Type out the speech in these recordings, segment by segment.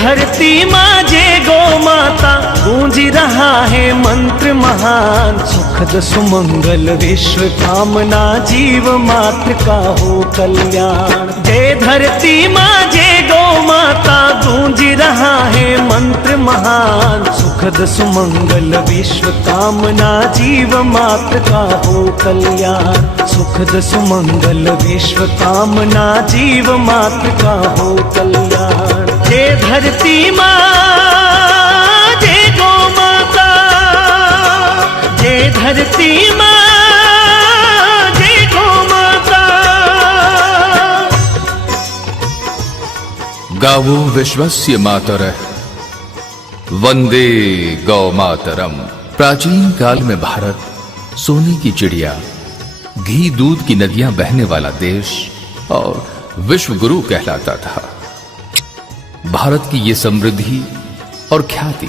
धरती माँ जय गौ माता, गूंज रहा है मंत्र महान। सुखद सुमंगल विश्व कामना, जीव मात्र का हो कल्याण। जय धरती माँ जय गौ माता, गूंज रहा है मंत्र महान। सुखद सुमंगल विश्व कामना, जीव मात्र का हो कल्याण। सुखद सुमंगल विश्व कामना, जीव मात्र का हो कल्याण। जय धरती माँ जय गौ माता, जय धरती माँ जय गौ माता। गावो विश्वस्य मातरः वंदे गौ मातरम। प्राचीन काल में भारत सोने की चिड़िया, घी दूध की नदियां बहने वाला देश और विश्व गुरु कहलाता था। भारत की ये समृद्धि और ख्याति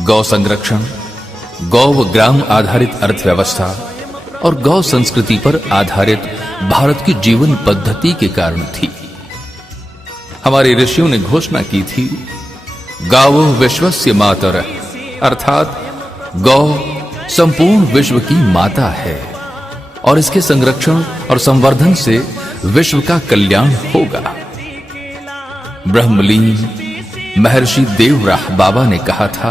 गौ संरक्षण, गौ व ग्राम आधारित अर्थव्यवस्था और गौ संस्कृति पर आधारित भारत की जीवन पद्धति के कारण थी। हमारे ऋषियों ने घोषणा की थी, गावो विश्वस्य मातरः, अर्थात गौ संपूर्ण विश्व की माता है और इसके संरक्षण और संवर्धन से विश्व का कल्याण होगा। ब्रह्मलीन महर्षि देवराह बाबा ने कहा था,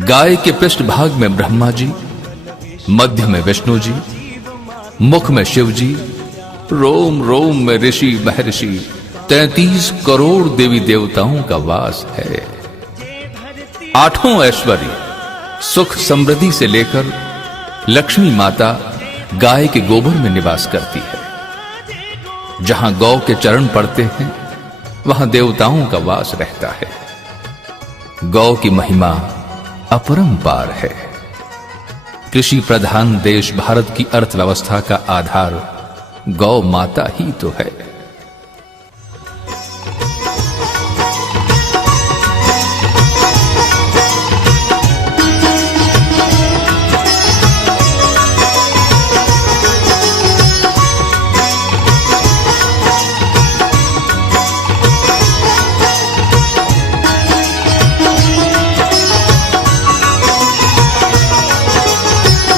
गाय के पृष्ठभाग में ब्रह्मा जी, मध्य में विष्णु जी, मुख में शिव जी, रोम रोम में ऋषि महर्षि, 33 करोड़ देवी देवताओं का वास है। आठों ऐश्वर्य सुख समृद्धि से लेकर लक्ष्मी माता गाय के गोबर में निवास करती है। जहां गौ के चरण पड़ते हैं वहां देवताओं का वास रहता है। गौ की महिमा अपरंपार है। कृषि प्रधान देश भारत की अर्थव्यवस्था का आधार गौ माता ही तो है।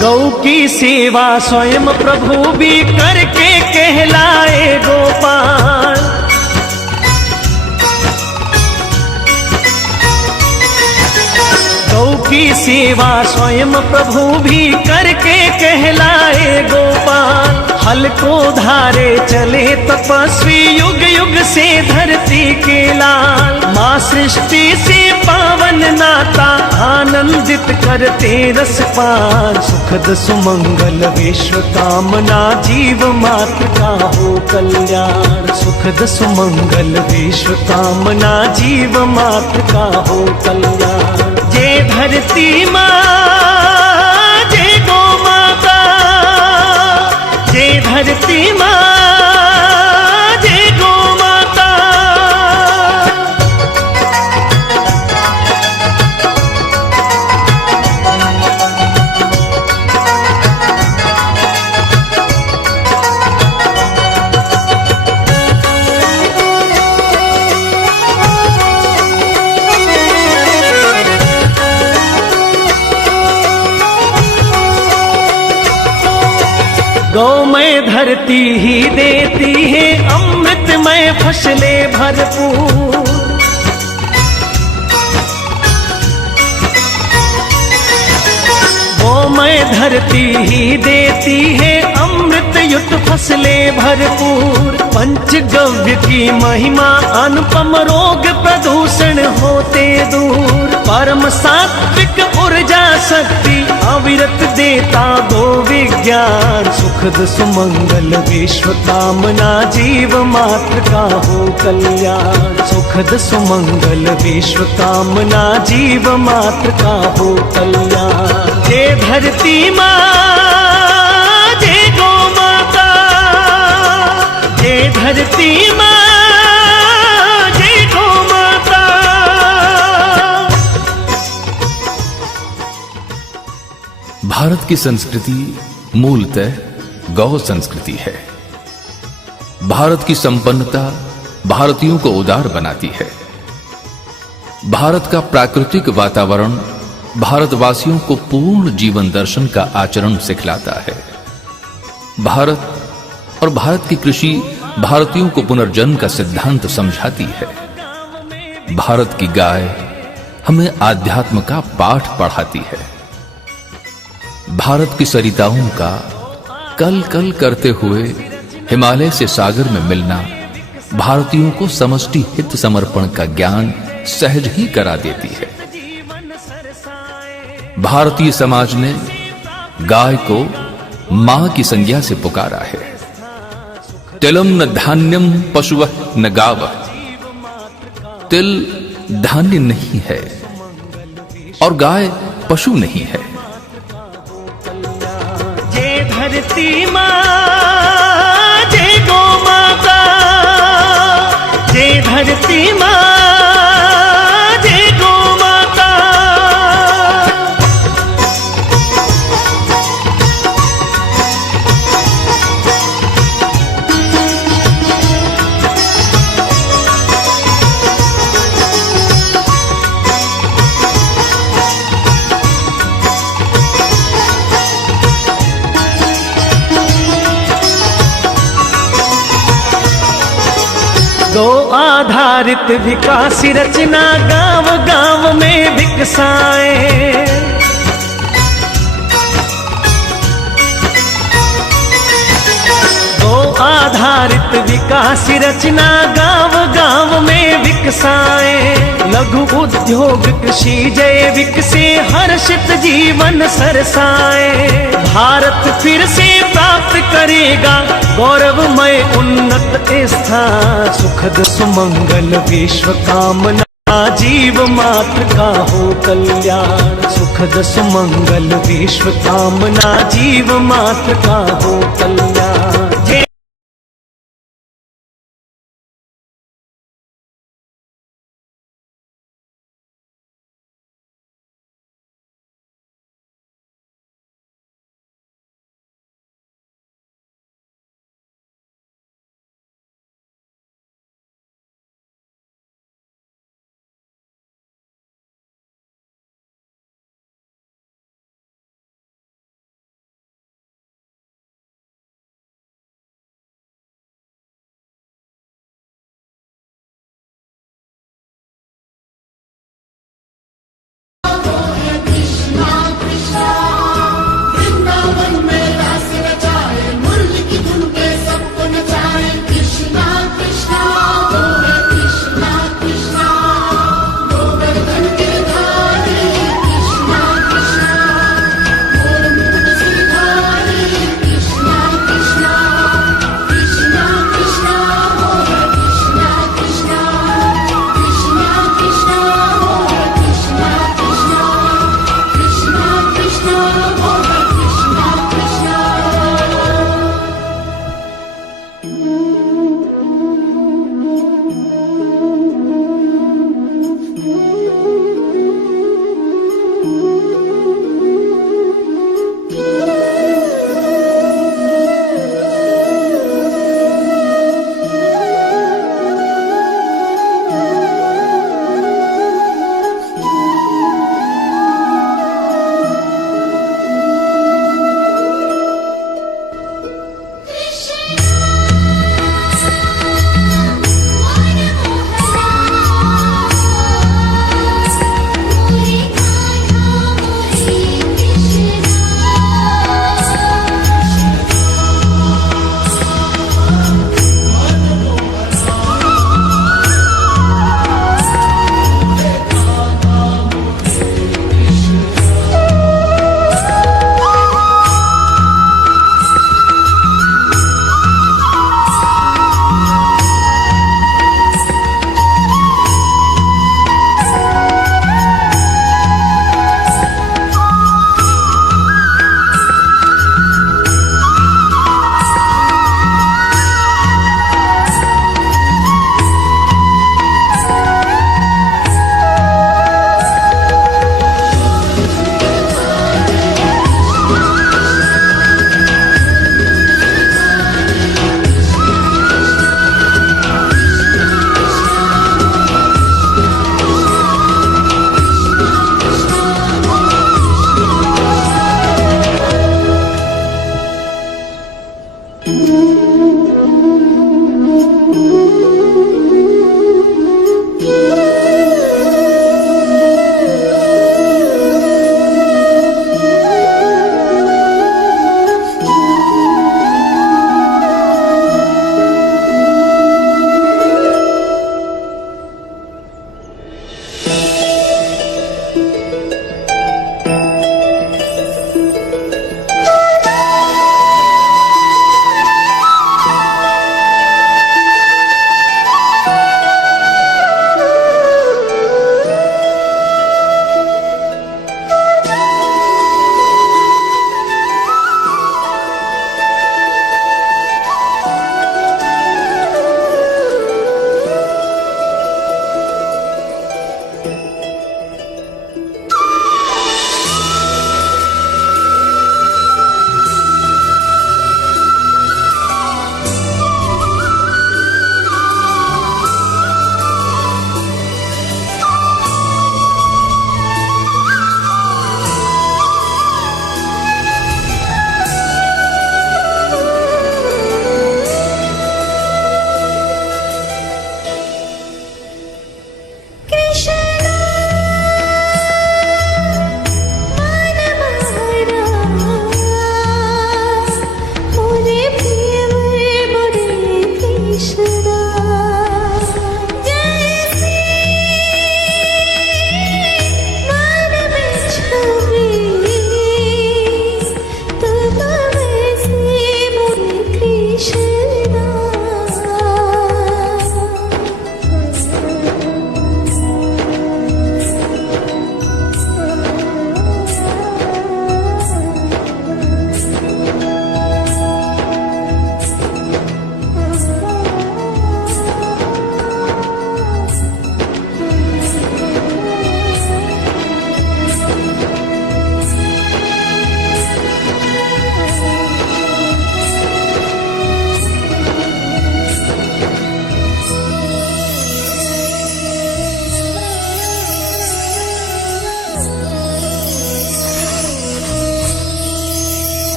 गौ की सेवा स्वयं प्रभु भी करके कहलाए गोपाल। गौ की सेवा स्वयं प्रभु भी करके कहलाए गोपाल। हल को धारे चले तपस्वी युग युग से धरती के लाल। माँ सृष्टि से पावन नाता आनंदित करते रसपान। सुखद सुमंगल विश्व कामना, जीव मात्र का हो कल्याण। सुखद सुमंगल विश्व कामना, जीव मात्र का हो कल्याण। जय धरती माँ जय गौ माता, जय धरती माँ जय गौ माता। गौमय धरती ही देती है अमृतमय फसलें भरपूर। गौमय धरती ही देती है अमृत युक्त फसलें भरपूर। पंचगव्य की महिमा अनुपम, रोग प्रदूषण होते दूर। परम सात्विक ऊर्जा शक्ति अविरत देता गो विज्ञान। सुखद सुमंगल विश्व कामना, जीव मात्र का हो कल्याण। सुखद सुमंगल विश्व कामना, जीव मात्र का हो कल्याण। जय धरती माँ जय गौ माता, जय धरती माँ जय गौ माता। भारत की संस्कृति मूलतः गौ संस्कृति है। भारत की संपन्नता भारतीयों को उदार बनाती है। भारत का प्राकृतिक वातावरण भारतवासियों को पूर्ण जीवन दर्शन का आचरण सिखलाता है। भारत और भारत की कृषि भारतीयों को पुनर्जन्म का सिद्धांत समझाती है। भारत की गाय हमें आध्यात्म का पाठ पढ़ाती है। भारत की सरिताओं का कल कल करते हुए हिमालय से सागर में मिलना भारतीयों को समष्टि हित समर्पण का ज्ञान सहज ही करा देती है। भारतीय समाज ने गाय को मां की संज्ञा से पुकारा है। तिलम न धान्यम पशुवः न गावः। तिल धान्य नहीं है और गाय पशु नहीं है। जय धरती मां, जय गौ माता, जय धरती मां, जय गौ माता। गौ आधारित विकास रचना गांव गांव में विकसाए। गौ आधारित विकास रचना गांव गांव में विकसाए। लघु उद्योग कृषि जैविक से हर्षित जीवन सरसाए। भारत फिर से प्राप्त करेगा गौरवमय उन्नत स्थान। सुखद सुमंगल विश्व कामना जीव मात्र का हो कल्याण। सुखद सुमंगल विश्व कामना जीव मात्र का हो कल्याण।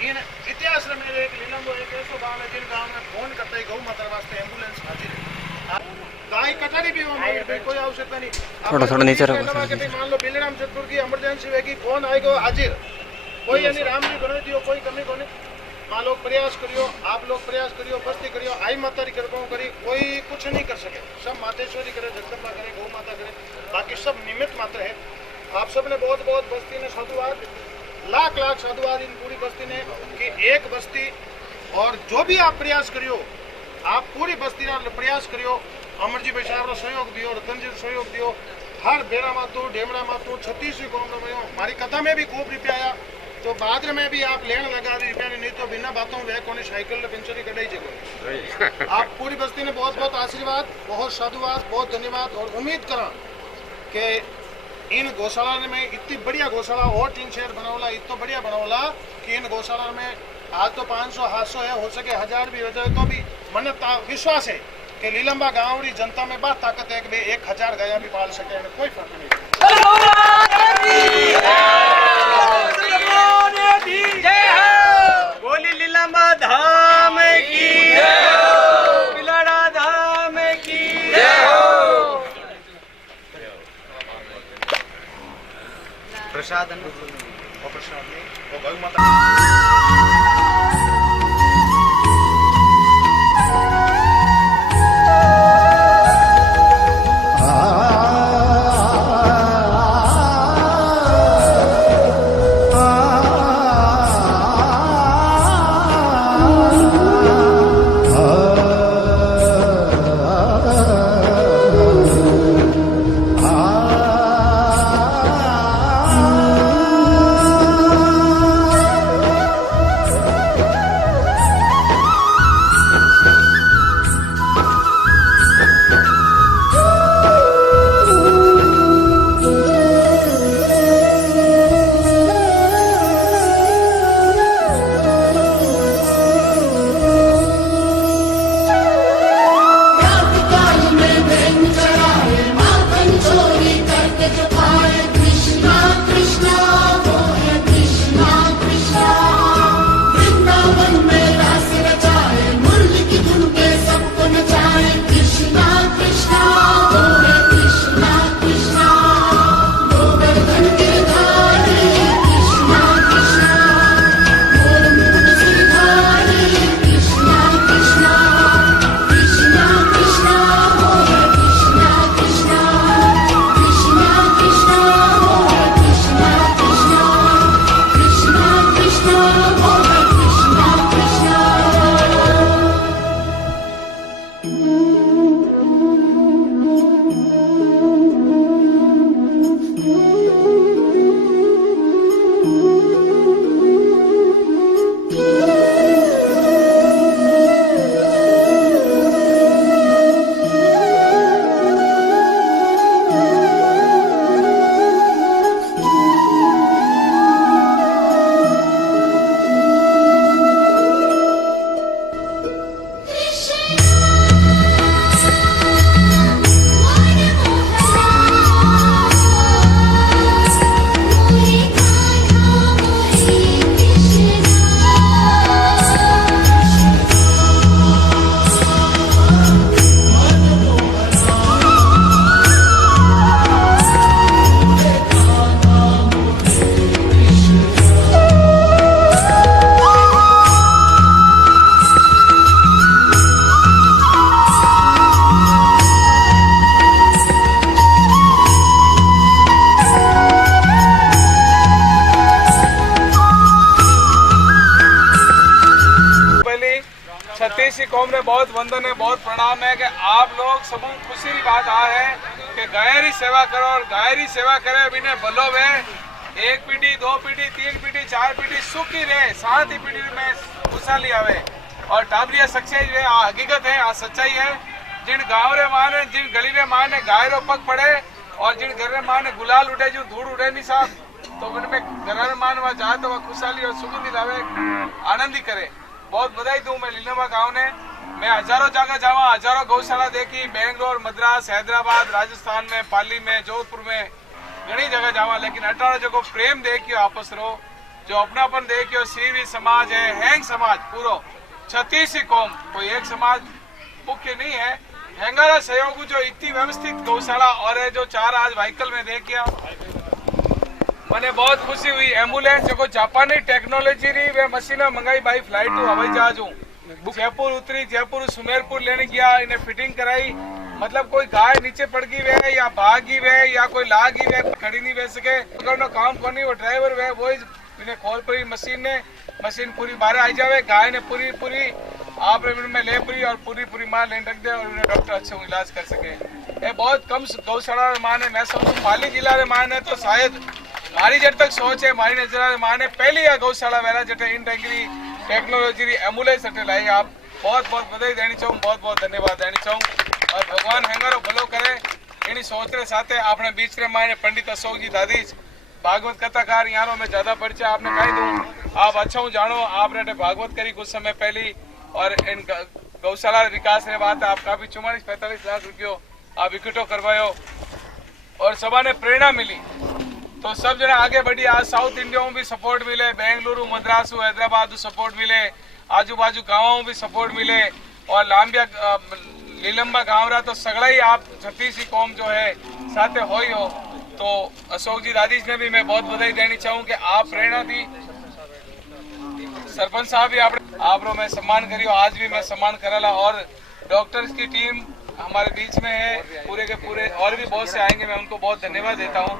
इन इतिहास में मेरे एक लीलंबो एक ऐसो गांव है जिन गांव में फोन करते ही गौ माता वास्ते एम्बुलेंस हाजिर है। गाय कटारी भी हमारे कोई आवश्यकता नहीं, थोड़ा नीचे रखो मान लो बिलराम चतुर की इमरजेंसी होगी फोन आएगा हाजिर, कोई यानी राम जी बना दियो कोई कमी को नहीं। मान लो प्रयास करियो, आप लोग प्रयास करियो, बस्ती करियो, आई माता की कृपा करी, कोई कुछ नहीं कर सके, सब मातेश्वरी करे, जगदम्बा करे, गौ माता करे, बाकी सब निमित्त मात्र है। आप सबने बहुत बहुत बस्ती ने साधुवाद, लाख लाख साधुवाद इन पूरी बस्ती ने कि एक बस्ती और जो भी आप प्रयास करियो, आप पूरी बस्ती ना प्रयास करियो, अमर जी भाई साहब सहयोग दियो, रतन जी सहयोग दियो, हर बेड़ा मातू डेमड़ा मातू 36 कौम हमारी कथा में भी खूब रुपया आया, तो बाद में भी आप लेने लगा रुपया नहीं तो बिना बातों वे कोनी साइकिल पेंचरी कटाई जगह। आप पूरी बस्ती ने बहुत बहुत आशीर्वाद, बहुत साधुवाद, बहुत धन्यवाद और उम्मीद करा कि इन गौशाला में इतनी बढ़िया गौशाला और 3 शहर बनावला, इतना बढ़िया बनावला कि इन गौशाला में आज तो 500-700 है, हो सके 1000 भी हो जाए तो भी मन विश्वास है कि लीलंबा गांव की जनता में बात ताकत है कि 1000 गाया भी पाल सके, कोई फर्क नहीं। बोली लीलंबा धाम की पिलाड़ा धाम की प्रसाद वो गौ माता छत्तीसी कौम ने बहुत वंदन है, बहुत प्रणाम है कि आप लोग सब खुशी की बात आ है कि गायरी सेवा करो और गायरी सेवा करे बिना भलो वे 1 पीढ़ी 2 पीढ़ी 3 पीढ़ी 4 पीढ़ी सुखी रहे, 7 पीढ़ी में खुशहाली आवे और टाबरिया सच्चाई है, आ हकीकत है, आ सच्चाई है। जिन गाँव रे माँ ने, जिन गली रे माँ ने गाय रो पग पड़े और जिन घर रे माँ ने गुलाल उठे, जो धूड़ उठे नहीं साहब, तो उनमें घर में मान वहाँ जाए तो वह खुशहाली और सुगंधी लावे, आनंद ही करे। बहुत बधाई दूं मैं लीलंबा गाँव ने, मैं हजारों जगह जावा, हजारों गौशाला देखी, बेंगलोर, मद्रास, हैदराबाद, राजस्थान में, पाली में, जोधपुर में, घनी जगह जावा, लेकिन 18 जगह प्रेम देखियो आपस रो जो अपनापन देखियो सीवी समाज है, हैंग समाज पूरो 36 कौम, कोई एक समाज मुख्य नहीं है। हैंगारा सहयोग जो इतनी व्यवस्थित गौशाला और है जो 4 आज व्हीकल में देखिया, मैंने बहुत खुशी हुई। एम्बुलेंस जो जापानी टेक्नोलॉजी री वे मशीन मंगाई बाई फ्लाइट हवाई जहाज जयपुर उतरी, जयपुर सुमेरपुर लेने गया, इन्हें फिटिंग कराई। मतलब कोई गाय नीचे पड़ गई वे या भाग गई वे या कोई लाग गई वे, खड़ी नहीं बह सके, अगर काम को नहीं वो ड्राइवर वे वो इन्हें खोल पड़ी मशीन ने, मशीन पूरी बाहर आई जावे, गाय ने पूरी आप में ले पड़ी और पूरी माँ लेन रख दे और उन्हें डॉक्टर अच्छे इलाज कर सके। ये बहुत कम गौशाला माने, मैं समझू पाली जिला रे माने तो शायद मारी जब तक सोच है मारी नजर माने पहली या गौशाला वेला जटे इन टेंगरी टेक्नोलॉजी री एम्बुलेंस अटे लाई। आप बहुत बधाई देनी चाहूँ, बहुत धन्यवाद देनी चाहूँ और भगवान हैंगारो भलो करे। इनी सोच रे साथे आपने बीच रे माने पंडित अशोक जी दादीज भागवत कथाकार यारो में ज्यादा परिचय आपने कही दूं, आप अच्छा हूँ जानो, आपने भागवत करी कुछ समय पहली और इन गौशाला विकास रे बात आप काफी 44-45 लाख रुपये आप इकट्ठो करवायो और सभा ने प्रेरणा मिली तो सब जना आगे बढ़ी। आज साउथ इंडिया में भी सपोर्ट मिले, बेंगलुरु, मद्रास, हैदराबाद सपोर्ट मिले, आजू बाजू गाँवों में भी सपोर्ट मिले और लांबिया लीलंबा गाँव रहा तो सगड़ा ही आप 36 कौम जो है साथे हो तो अशोक जी दादीज ने भी मैं बहुत बधाई देनी चाहूँ कि आप प्रेरणा दी। सरपंच साहब भी आप मैं सम्मान करियो, आज भी मैं सम्मान कराला और डॉक्टर्स की टीम हमारे बीच में है पूरे के पूरे और भी बहुत से आएंगे, मैं उनको बहुत धन्यवाद देता हूँ।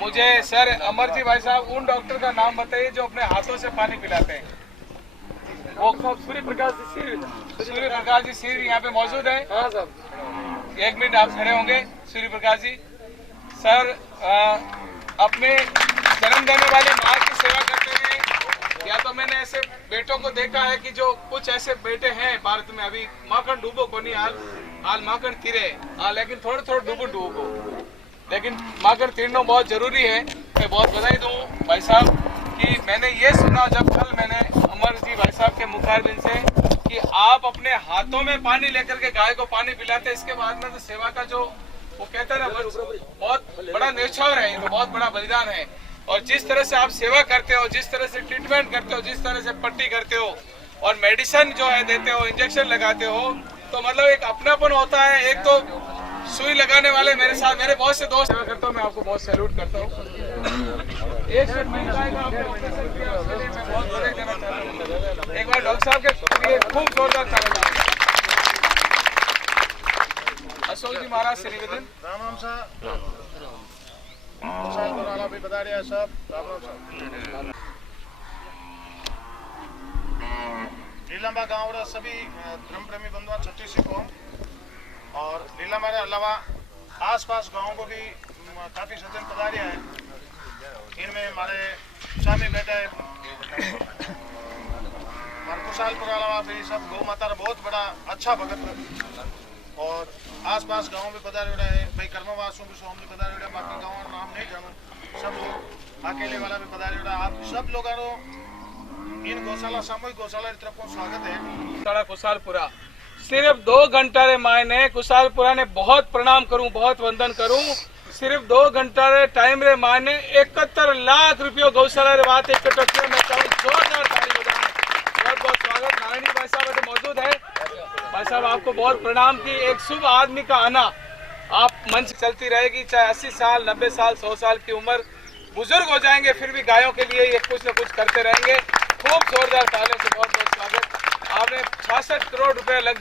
मुझे सर अमर जी भाई साहब उन डॉक्टर का नाम बताइए जो अपने हाथों से पानी पिलाते हैं। वो सूर्य प्रकाश जी सीर यहाँ पे मौजूद है। हाँ साहब 1 मिनट आप खड़े होंगे। सूर्य प्रकाश जी सर अपने जन्म देने वाली माँ की सेवा करते हैं। या तो मैंने ऐसे बेटों को देखा है कि जो कुछ ऐसे बेटे हैं भारत में, अभी माखन डूबो को नहीं हाल माखन तिरे लेकिन थोड़े डूबो लेकिन माखन तीरना बहुत जरूरी है। मैं बहुत बधाई दूं भाई साहब कि मैंने ये सुना जब कल मैंने अमर जी भाई साहब के मुखारबिन से कि आप अपने हाथों में पानी लेकर के गाय को पानी पिलाते, इसके बाद में तो सेवा का जो वो कहता है ना बहुत बड़ा न्यौछावर है, तो बहुत बड़ा बलिदान है। और जिस तरह से आप सेवा करते हो, जिस तरह से ट्रीटमेंट करते हो, जिस तरह से पट्टी करते हो और मेडिसिन जो है देते हो, इंजेक्शन लगाते हो, तो मतलब एक अपनापन होता है। एक तो सुई लगाने वाले मेरे साथ मेरे बहुत से दोस्त सेवा करता हूँ, मैं आपको बहुत सैल्यूट करता हूँ। एक शर्ट मिल जाएगा आपने ऑपरेशन किया उसके लिए मैं बहुत बधाई देना चाहता हूँ। एक बार डॉक्टर साहब के लिए खूब जोरदार तालियां। अशोक जी महाराज से निवेदन। राम साहब भी बता रहे हैं सब। राम लीलांबा गाँव रा सभी धर्म प्रेमी बंधुआ 36 कौम और लीलांबा के अलावा आसपास गाँव को भी काफी सज्जन पधारिया है। इनमें हमारे स्वामी बेटा है कुशालपुर अलावा भी सब गौ माता का बहुत बड़ा अच्छा भगत और आसपास गाँव में पधारे है भाई कर्मवासों भी सोम भी पधारे बाकी गाँव का नाम नहीं जानू, सब लोग अकेले वाला भी पधारे। आप सब लोगों इन गौशाला सामूहिक गौशाला की तरफ स्वागत है। कुशालपुरा सिर्फ 2 घंटा रे मायने कुशालपुरा ने बहुत प्रणाम करूं, बहुत वंदन करूं। सिर्फ 2 घंटा रे टाइम रे मायने 71 लाख रुपये गौशाला रे बात इकट्ठा किया। मैं चाहूँ जोरदार ताली बजाएं। बहुत बहुत स्वागत। नारायण भाई साहब मौजूद है। भाई साहब आपको बहुत प्रणाम की एक शुभ आदमी का आना आप मंच चलती रहेगी, चाहे 80 साल 90 साल 100 साल की उम्र, बुजुर्ग हो जाएंगे फिर भी गायों के लिए ये कुछ न कुछ करते रहेंगे। खूब जोरदार तालियों से बहुत बहुत स्वागत। आपने 66 करोड़ रुपए लग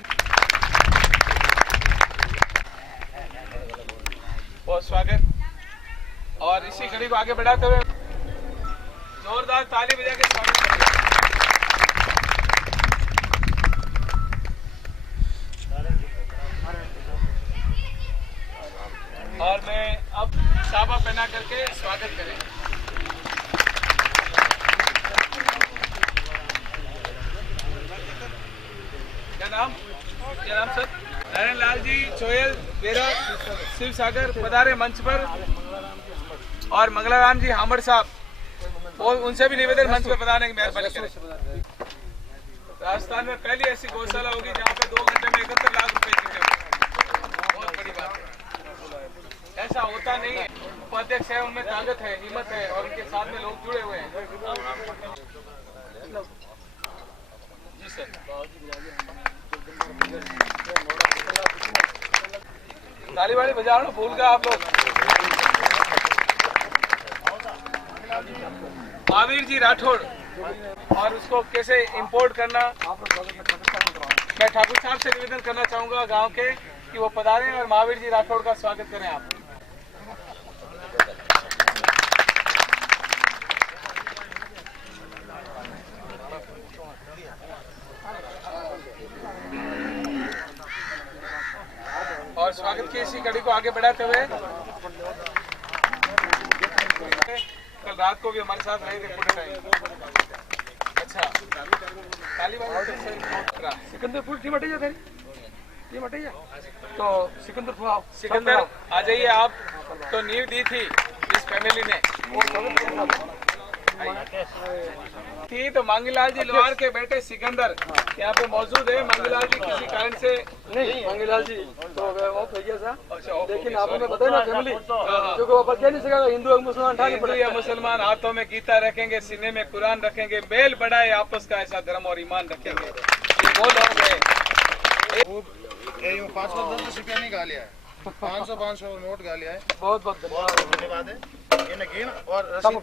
बहुत स्वागत और इसी घड़ी को आगे बढ़ाते हुए जोरदार ताली बजा के स्वागत करें। और मैं अब साबा पहना करके स्वागत करें। क्या नाम सर? नारायण लाल जी चोयल बेरा शिव सागर पधारे मंच पर और मंगलाराम जी हामड़ साहब वो उनसे भी निवेदन मंच पर पधारने की मेहरबानी करें। राजस्थान में पहली ऐसी गौशाला होगी जहाँ पे 2 घंटे में 71 लाख रुपए जीते, बहुत बड़ी बात है। ऐसा होता नहीं है। उपाध्यक्ष है, उनमें ताकत है, हिम्मत है और उनके साथ में लोग जुड़े हुए हैं। जी सर। ताली वाली बजा लो, भूल गए आप लोग। महावीर जी राठौड़ और उसको कैसे इंपोर्ट करना, मैं ठाकुर साहब से निवेदन करना चाहूंगा गांव के कि वो पधारें और महावीर जी राठौड़ का स्वागत करें आप। और स्वागत की इसी कड़ी को आगे बढ़ाते हुए कल रात को भी हमारे साथ रहे थे पूरे टाइम। अच्छा, ताली सिकंदरपुर टीम हटेगा तेरी टीम हटेगा तो सिकंदरपुर आओ। सिकंदर आ जाइए, आप तो नींव दी थी इस फैमिली ने थी। तो मांगीलाल जी लोहार के बेटे सिकंदर यहाँ पे मौजूद है। मांगीलाल जी किसी कारण से नहीं, मांगीलाल जी तो ऑफ हो गया था, अच्छा, लेकिन आपको मैं बताया ना फैमिली क्योंकि वो बच नहीं सका, हिंदू और मुसलमान ठाके हिंदू या मुसलमान हाथों में गीता रखेंगे, सीने में कुरान रखेंगे, मेल बढ़ाए आपस का, ऐसा धर्म और ईमान रखेंगे। ये वो लोग हैं। 510 रुपया नहीं गा लिया है, 500 नोट गा लिया है। बहुत बहुत धन्यवाद है। ये गिन और रसीद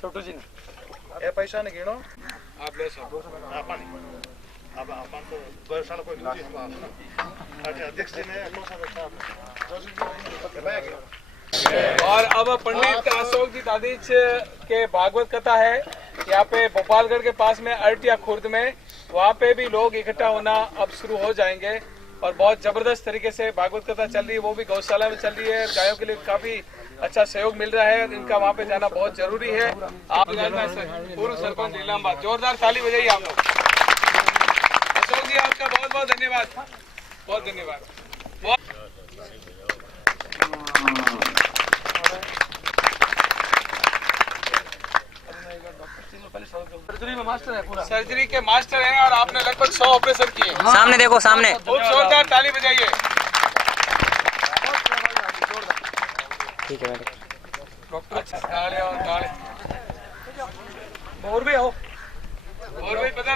छोटू जी ने ए पैसा ने गिनो आप ले सो। आपा नहीं अब अपन तो गौशाला कोई दूसरी हम अच्छा अध्यक्ष जी ने और अब पंडित अशोक जी दादीच के भागवत कथा है यहाँ पे भोपालगढ़ के पास में अर्टिया खुर्द में। वहाँ पे भी लोग इकट्ठा होना अब शुरू हो जाएंगे और बहुत जबरदस्त तरीके से भागवत कथा चल रही है, वो भी गौशाला में चल रही है। गायों के लिए काफी अच्छा सहयोग मिल रहा है, इनका वहाँ पे जाना बहुत जरूरी है। आप पूर्व सरपंच इलाहाबाद, जोरदार ताली बजाइए आप लोग। अशोक जी आपका बहुत बहुत धन्यवाद, बहुत धन्यवाद। सर्जरी में मास्टर है पूरा, सर्जरी के मास्टर हैं और आपने लगभग 100 ऑपरेशन किए। सामने देखो, सामने बहुत जोरदार ताली बजाइए। ठीक है मैडम। डॉक्टर अच्छा ताले और ताले और भी हो और भी पता